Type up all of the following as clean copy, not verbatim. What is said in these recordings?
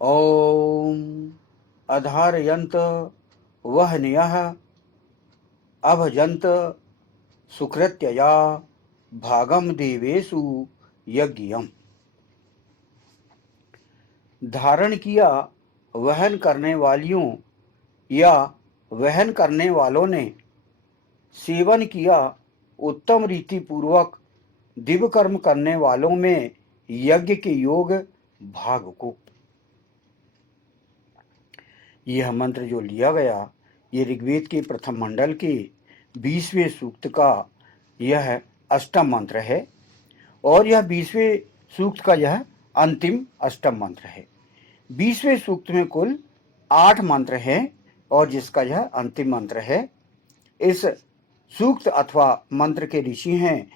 ॐ अधारयन्त वह्न्यः अभजन्त सुकृत्यया भागम देवेषु यज्ञम्। धारण किया वहन करने वालियों या वहन करने वालों ने सेवन किया उत्तम रीति पूर्वक दिव्य कर्म करने वालों में यज्ञ के योग भाग को। यह मंत्र जो लिया गया ये ऋग्वेद के प्रथम मंडल के 20वें सूक्त का यह अष्टम मंत्र है और यह 20वें सूक्त का यह अंतिम अष्टम मंत्र है। 20वें सूक्त में कुल 8 मंत्र हैं और जिसका यह अंतिम मंत्र है। इस सूक्त अथवा मंत्र के ऋषि हैं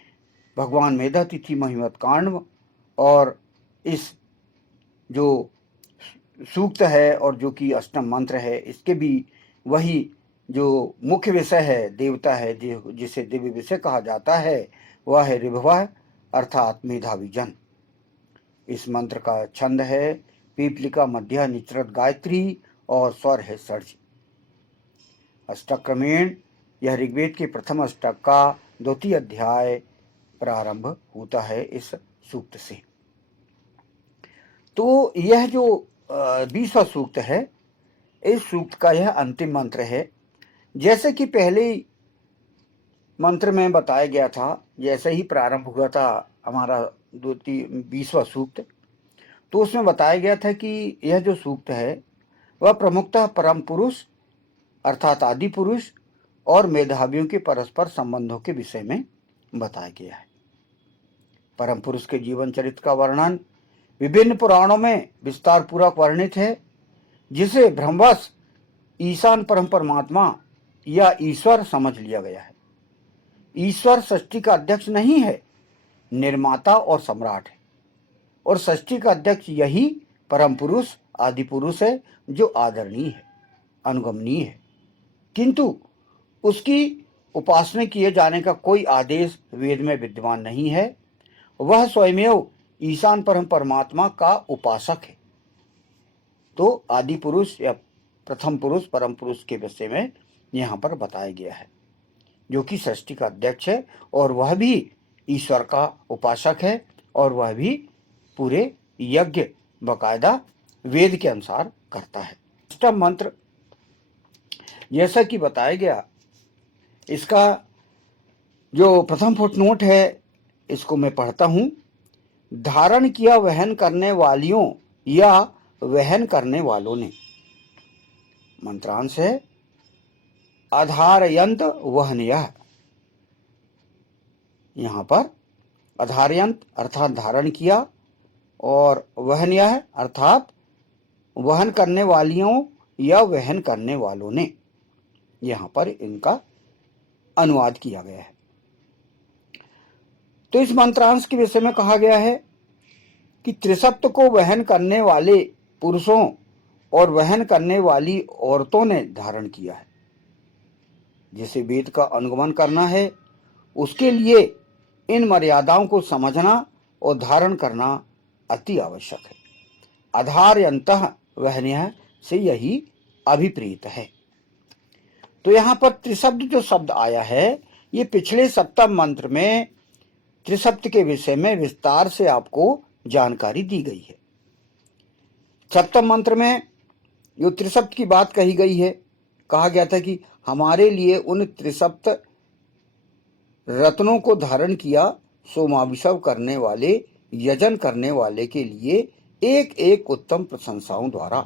भगवान मेधातिथि महिमत कांड और इस जो सूक्त है और जो कि अष्टम मंत्र है इसके भी वही जो मुख्य विषय है देवता है जिसे दिव्य विषय कहा जाता है वह है ऋभवः अर्थात मेधावी जन। इस मंत्र का छंद है पीपलिका मध्य निचरत गायत्री और स्वर है षड्ज। अष्टक क्रमेण यह ऋग्वेद के प्रथम अष्टक का 2वां अध्याय प्रारंभ होता है इस सूक्त से। तो यह जो 20वां सूक्त है इस सूक्त का यह अंतिम मंत्र है। जैसे कि पहले मंत्र में बताया गया था जैसे ही प्रारंभ हुआ था हमारा 20वां सूक्त तो उसमें बताया गया था कि यह जो सूक्त है वह प्रमुखतः परम पुरुष अर्थात आदि पुरुष और मेधावियों के परस्पर संबंधों के विषय में बताया गया है। परम पुरुष के जीवन चरित्र का वर्णन विभिन्न पुराणों में विस्तार पूर्वक वर्णित है जिसे भ्रमवश ईशान परम परमात्मा या ईश्वर समझ लिया गया है। ईश्वर सृष्टि का अध्यक्ष नहीं है, निर्माता और सम्राट है और सृष्टि का अध्यक्ष यही परम पुरुष आदि पुरुष है जो आदरणीय है अनुगमनीय है, किंतु उसकी उपासना किए जाने का कोई आदेश वेद में विद्यमान नहीं है। वह स्वयमेव ईशान परम परमात्मा का उपासक है। तो आदि पुरुष या प्रथम पुरुष परम पुरुष के विषय में यहाँ पर बताया गया है जो कि सृष्टि का अध्यक्ष है और वह भी ईश्वर का उपासक है और वह भी पूरे यज्ञ बकायदा वेद के अनुसार करता है। अष्टम मंत्र जैसा कि बताया गया इसका जो प्रथम फुटनोट है इसको मैं पढ़ता हूं। धारण किया वहन करने वालियों या वहन करने वालों ने। मंत्रांश है आधारयंत वहन्यः। यहां पर आधारयंत अर्थात धारण किया और वहन्यः अर्थात वहन करने वालियों या वहन करने वालों ने यहां पर इनका अनुवाद किया गया है। तो इस मंत्रांश के विषय में कहा गया है कि त्रिसप्त को वहन करने वाले पुरुषों और वहन करने वाली औरतों ने धारण किया है। जिसे वेद का अनुगमन करना है उसके लिए इन मर्यादाओं को समझना और धारण करना अति आवश्यक है। आधारयन्तः वहन्यः से यही अभिप्रेत है। तो यहां पर त्रिशब्द जो शब्द आया है ये पिछले सप्तम मंत्र में त्रिशब्द के विषय में विस्तार से आपको जानकारी दी गई है। सप्तम मंत्र में जो त्रिशब्द की बात कही गई है कहा गया था कि हमारे लिए उन त्रिशब्द रत्नों को धारण किया सोमाभिषव करने वाले यजन करने वाले के लिए एक एक उत्तम प्रशंसाओं द्वारा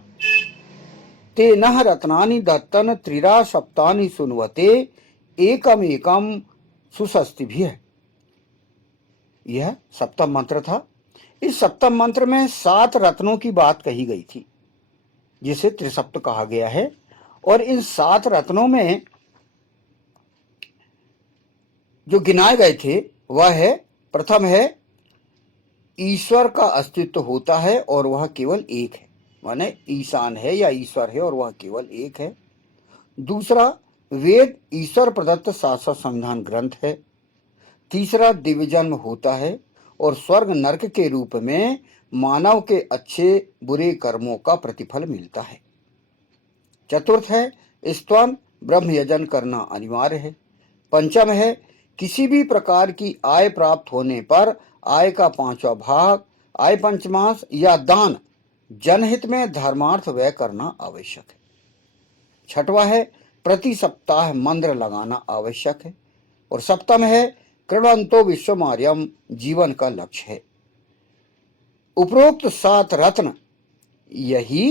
ते नः रत्नानि दत्तन त्रिरा सप्तानि सुनवते एकम एकम सुषस्तिभिः। यह सप्तम मंत्र था। इस सप्तम मंत्र में 7 रत्नों की बात कही गई थी जिसे त्रिसप्त कहा गया है और इन 7 रत्नों में जो गिनाए गए थे वह है प्रथम है ईश्वर का अस्तित्व होता है और वह केवल एक है, माने ईशान है या ईश्वर है और वह केवल एक है। दूसरा वेद ईश्वर प्रदत्त शास्त्र संविधान ग्रंथ है। तीसरा दिव्य जन्म होता है और स्वर्ग नरक के रूप में मानव के अच्छे बुरे कर्मों का प्रतिफल मिलता है। चतुर्थ है स्तवन ब्रह्म यजन करना अनिवार्य है। पंचम है किसी भी प्रकार की आय प्राप्त होने पर आय का 5वां भाग आय पंचमांश या दान जनहित में धर्मार्थ व्यय करना आवश्यक है। छठवां है प्रति सप्ताह मंत्र लगाना आवश्यक है। और सप्तम है कृणवंतो विश्वमार्यम जीवन का लक्ष्य है। उपरोक्त 7 रत्न यही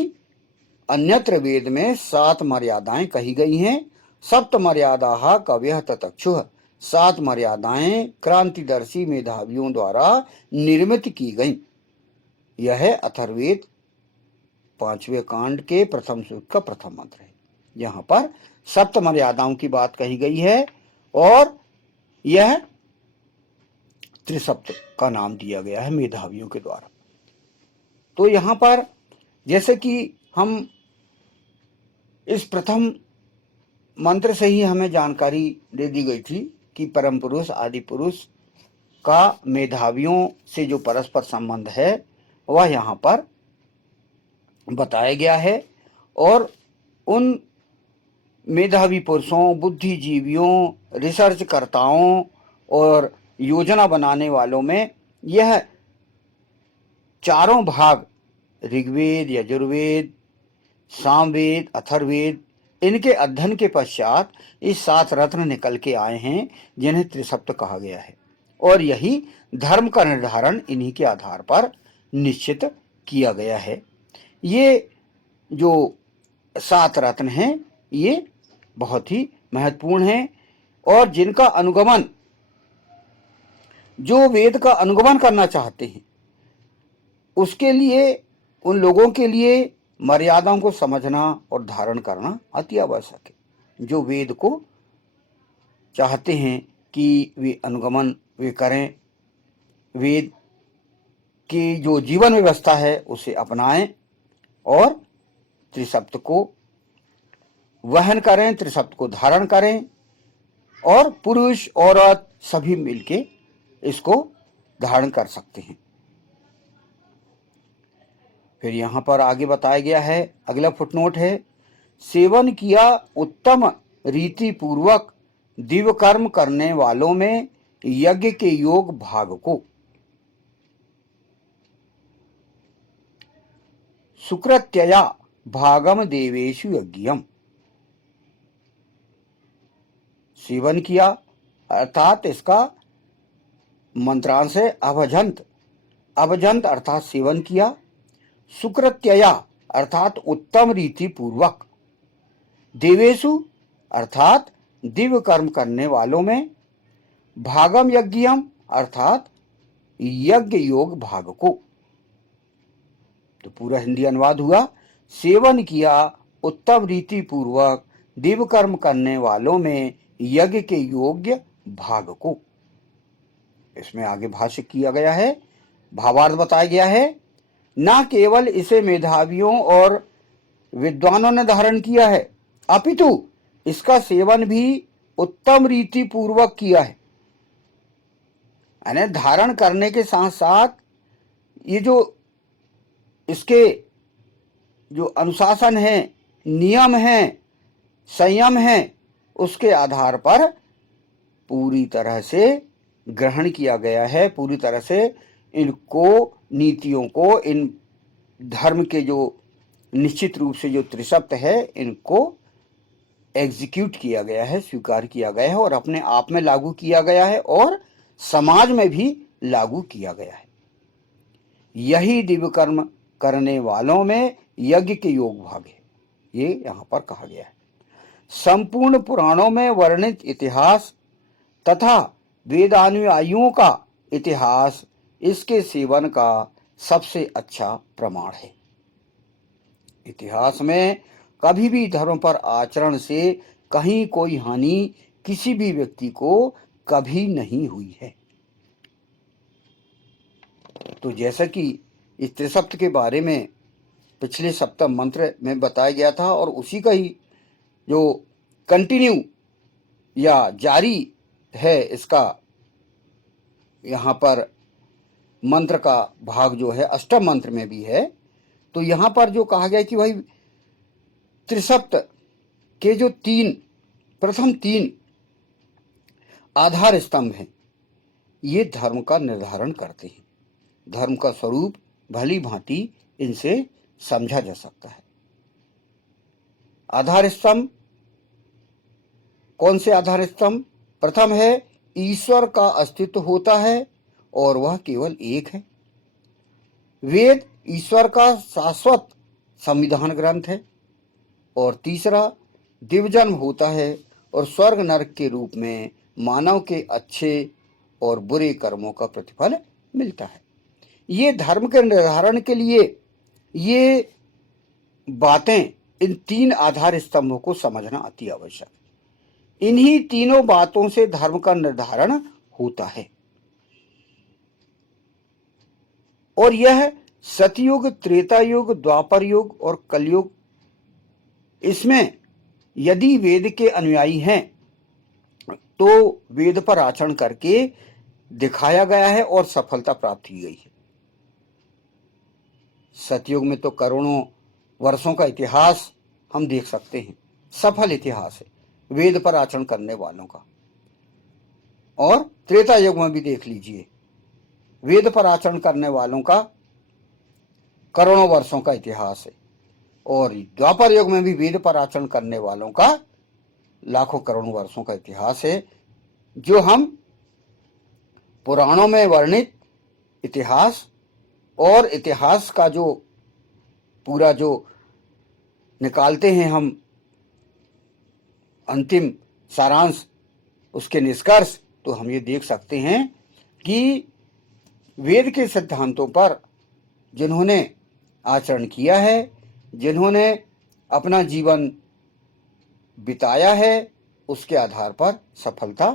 अन्यत्र वेद में 7 मर्यादाएं कही गई हैं। सप्त मर्यादा कवयः ततक्षुः 7 मर्यादाएं क्रांतिदर्शी मेधावियों द्वारा निर्मित की गई। यह है अथर्ववेद 5वें कांड के प्रथम सूक्त का प्रथम मंत्र है। यहाँ पर सप्त मर्यादाओं की बात कही गई है और यह त्रिसप्त का नाम दिया गया है मेधावियों के द्वारा। तो यहाँ पर जैसे कि हम इस प्रथम मंत्र से ही हमें जानकारी दे दी गई थी कि परम पुरुष आदि पुरुष का मेधावियों से जो परस्पर संबंध है वह यहाँ पर बताया गया है। और उन मेधावी पुरुषों, बुद्धिजीवियों, रिसर्च कर्ताओं और योजना बनाने वालों में यह चारों भाग ऋग्वेद, यजुर्वेद, सामवेद, अथर्ववेद इनके अध्ययन के पश्चात इस 7 रत्न निकल के आए हैं जिन्हें त्रिसप्त कहा गया है। और यही धर्म का निर्धारण इन्हीं के आधार पर निश्चित किया गया है। ये जो 7 रत्न हैं ये बहुत ही महत्वपूर्ण हैं और जिनका अनुगमन जो वेद का अनुगमन करना चाहते हैं उसके लिए, उन लोगों के लिए मर्यादाओं को समझना और धारण करना अति आवश्यक है। जो वेद को चाहते हैं कि वे अनुगमन वे करें, वेद की जो जीवन व्यवस्था है उसे अपनाएं और त्रिसप्त को वहन करें, त्रिसप्त को धारण करें और पुरुष औरत सभी मिलके इसको धारण कर सकते हैं। फिर यहाँ पर आगे बताया गया है, अगला फुटनोट है, सेवन किया उत्तम रीति पूर्वक दिव्य कर्म करने वालों में यज्ञ के योग भाग को सुकृत्यया भागम देवेशु यज्ञम। सेवन किया अर्थात इसका मंत्रांश है अभजंत। अभजंत अर्थात सेवन किया, सुकृत्यया अर्थात उत्तम रीति पूर्वक, देवेशु अर्थात दिव्य कर्म करने वालों में, भागम यज्ञम अर्थात यज्ञ योग भाग को। तो पूरा हिंदी अनुवाद हुआ, सेवन किया उत्तम रीति पूर्वक दिव्य कर्म करने वालों में यज्ञ के योग्य भाग को। इसमें आगे भाष्य किया गया है, भावार्थ बताया गया है। ना केवल इसे मेधावियों और विद्वानों ने धारण किया है अपितु इसका सेवन भी उत्तम रीति पूर्वक किया है। यानी धारण करने के साथ साथ ये जो इसके जो अनुशासन है, नियम है, संयम है, उसके आधार पर पूरी तरह से ग्रहण किया गया है। पूरी तरह से इनको नीतियों को, इन धर्म के जो निश्चित रूप से जो त्रिसप्त है इनको एग्जीक्यूट किया गया है, स्वीकार किया गया है और अपने आप में लागू किया गया है और समाज में भी लागू किया गया है। यही दिव्य कर्म करने वालों में यज्ञ के योग भाग है, ये यहां पर कहा गया है। संपूर्ण पुराणों में वर्णित इतिहास तथा वेदानुयायियों का इतिहास इसके सेवन का सबसे अच्छा प्रमाण है। इतिहास में कभी भी धर्म पर आचरण से कहीं कोई हानि किसी भी व्यक्ति को कभी नहीं हुई है। तो जैसा कि इस त्रिसप्त के बारे में पिछले सप्तम मंत्र में बताया गया था और उसी का ही जो कंटिन्यू या जारी है इसका यहाँ पर मंत्र का भाग जो है अष्टम मंत्र में भी है। तो यहां पर जो कहा गया कि भाई त्रिसप्त के जो प्रथम तीन आधार स्तंभ हैं, ये धर्म का निर्धारण करते हैं। धर्म का स्वरूप भली भांति इनसे समझा जा सकता है। आधार स्तंभ कौन से आधार स्तंभ? प्रथम है ईश्वर का अस्तित्व होता है और वह केवल एक है। वेद ईश्वर का शाश्वत संविधान ग्रंथ है। और तीसरा दिव्यजन्म होता है और स्वर्ग नरक के रूप में मानव के अच्छे और बुरे कर्मों का प्रतिफल मिलता है। ये धर्म के निर्धारण के लिए ये बातें, इन तीन आधार स्तंभों को समझना अति आवश्यक है। इन्हीं तीनों बातों से धर्म का निर्धारण होता है। और यह सतयुग, त्रेता युग, द्वापर युग और कलयुग, इसमें यदि वेद के अनुयायी हैं तो वेद पर आचरण करके दिखाया गया है और सफलता प्राप्त की गई है। सतयुग में तो करोड़ों वर्षों का इतिहास हम देख सकते हैं, सफल इतिहास है वेद पर आचरण करने वालों का। और त्रेता युग में भी देख लीजिए, वेद पर आचरण करने वालों का करोड़ों वर्षों का इतिहास है। और द्वापर युग में भी वेद पर आचरण करने वालों का लाखों करोड़ों वर्षों का इतिहास है, जो हम पुराणों में वर्णित इतिहास और इतिहास का जो पूरा जो निकालते हैं हम अंतिम सारांश, उसके निष्कर्ष, तो हम ये देख सकते हैं कि वेद के सिद्धांतों पर जिन्होंने आचरण किया है, जिन्होंने अपना जीवन बिताया है, उसके आधार पर सफलता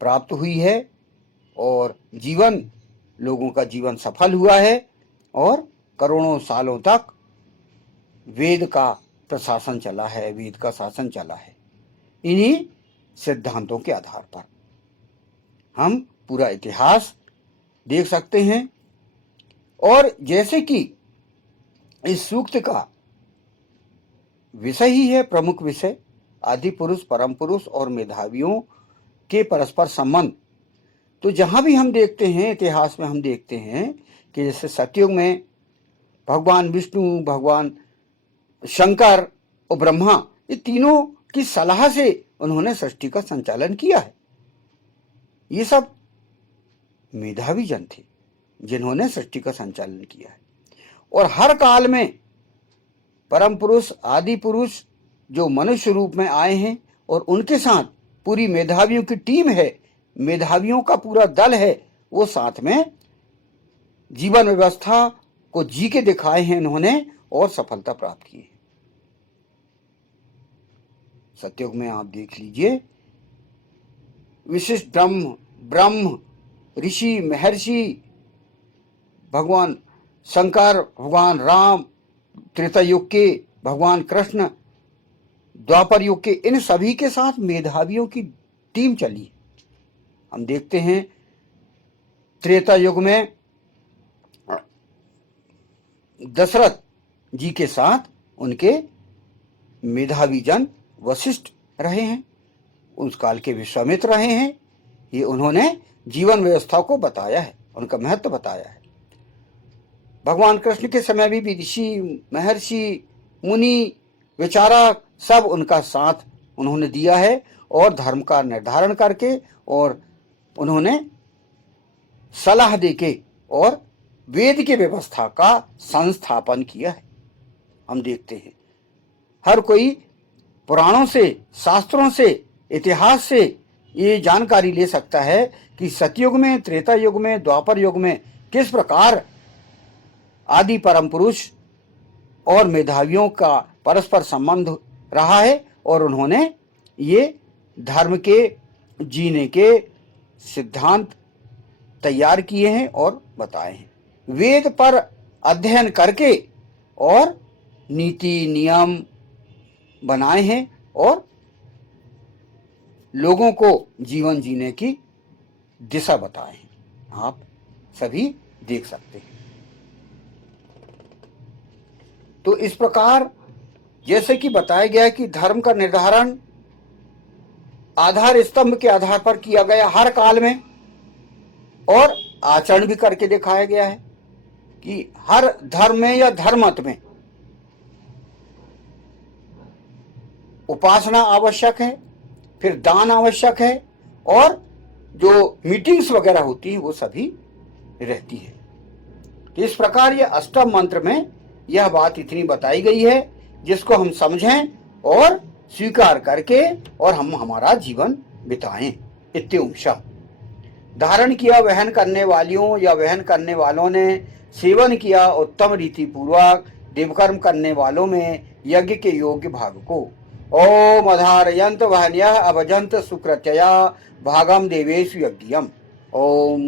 प्राप्त हुई है और लोगों का जीवन सफल हुआ है और करोड़ों सालों तक वेद का प्रशासन चला है, वेद का शासन चला है। इन्हीं सिद्धांतों के आधार पर हम पूरा इतिहास देख सकते हैं। और जैसे कि इस सूक्त का विषय ही है, प्रमुख विषय आदि पुरुष, परम पुरुष और मेधावियों के परस्पर संबंध, तो जहां भी हम देखते हैं इतिहास में, हम देखते हैं कि जैसे सतयुग में भगवान विष्णु, भगवान शंकर और ब्रह्मा, ये तीनों की सलाह से उन्होंने सृष्टि का संचालन किया है। ये सब मेधावी जन थे जिन्होंने सृष्टि का संचालन किया है। और हर काल में परम पुरुष, आदि पुरुष जो मनुष्य रूप में आए हैं और उनके साथ पूरी मेधावियों की टीम है, मेधावियों का पूरा दल है, वो साथ में जीवन व्यवस्था को जी के दिखाए हैं इन्होंने और सफलता प्राप्त की है। सतयुग में आप देख लीजिए, विशिष्ट ब्रह्म, ऋषि, महर्षि, भगवान शंकर, भगवान राम, त्रेता युग के भगवान कृष्ण, द्वापर युग के, इन सभी के साथ मेधावियों की टीम चली। हम देखते हैं त्रेता युग में दशरथ जी के साथ उनके मेधावी जन वशिष्ठ रहे हैं, उस काल के विश्वामित्र रहे हैं। ये उन्होंने जीवन व्यवस्था को बताया है, उनका महत्व बताया है। भगवान कृष्ण के समय भी ऋषि, महर्षि, मुनि, विचारक सब उनका साथ उन्होंने दिया है और धर्म का निर्धारण करके और उन्होंने सलाह देके और वेद की व्यवस्था का संस्थापन किया है। हम देखते हैं हर कोई पुराणों से, शास्त्रों से, इतिहास से ये जानकारी ले सकता है कि सतयुग में, त्रेता युग में, द्वापर युग में किस प्रकार आदि परम पुरुष और मेधावियों का परस्पर संबंध रहा है और उन्होंने ये धर्म के जीने के सिद्धांत तैयार किए हैं और बताए हैं। वेद पर अध्ययन करके और नीति नियम बनाए हैं और लोगों को जीवन जीने की दिशा बताए हैं। आप सभी देख सकते हैं। तो इस प्रकार जैसे कि बताया गया कि धर्म का निर्धारण आधार स्तंभ के आधार पर किया गया हर काल में, और आचरण भी करके दिखाया गया है कि हर धर्म में या धर्ममत में उपासना आवश्यक है, फिर दान आवश्यक है, और जो मीटिंग्स वगैरह होती हैं वो सभी रहती है। तो इस प्रकार ये अष्टम मंत्र में यह बात इतनी बताई गई है जिसको हम समझें और स्वीकार करके और हम हमारा जीवन बिताएं। इत्युंशम। धारण किया वहन करने वालियों या वहन करने वालों ने, सेवन किया उत्तम रीति पूर्वक देवकर्म करने वालों में यज्ञ के योग्य भाग को। ओम अधारयंत वहन्यः अभजंत सुकृत्यया भागम देवेषु यज्ञम। ओम।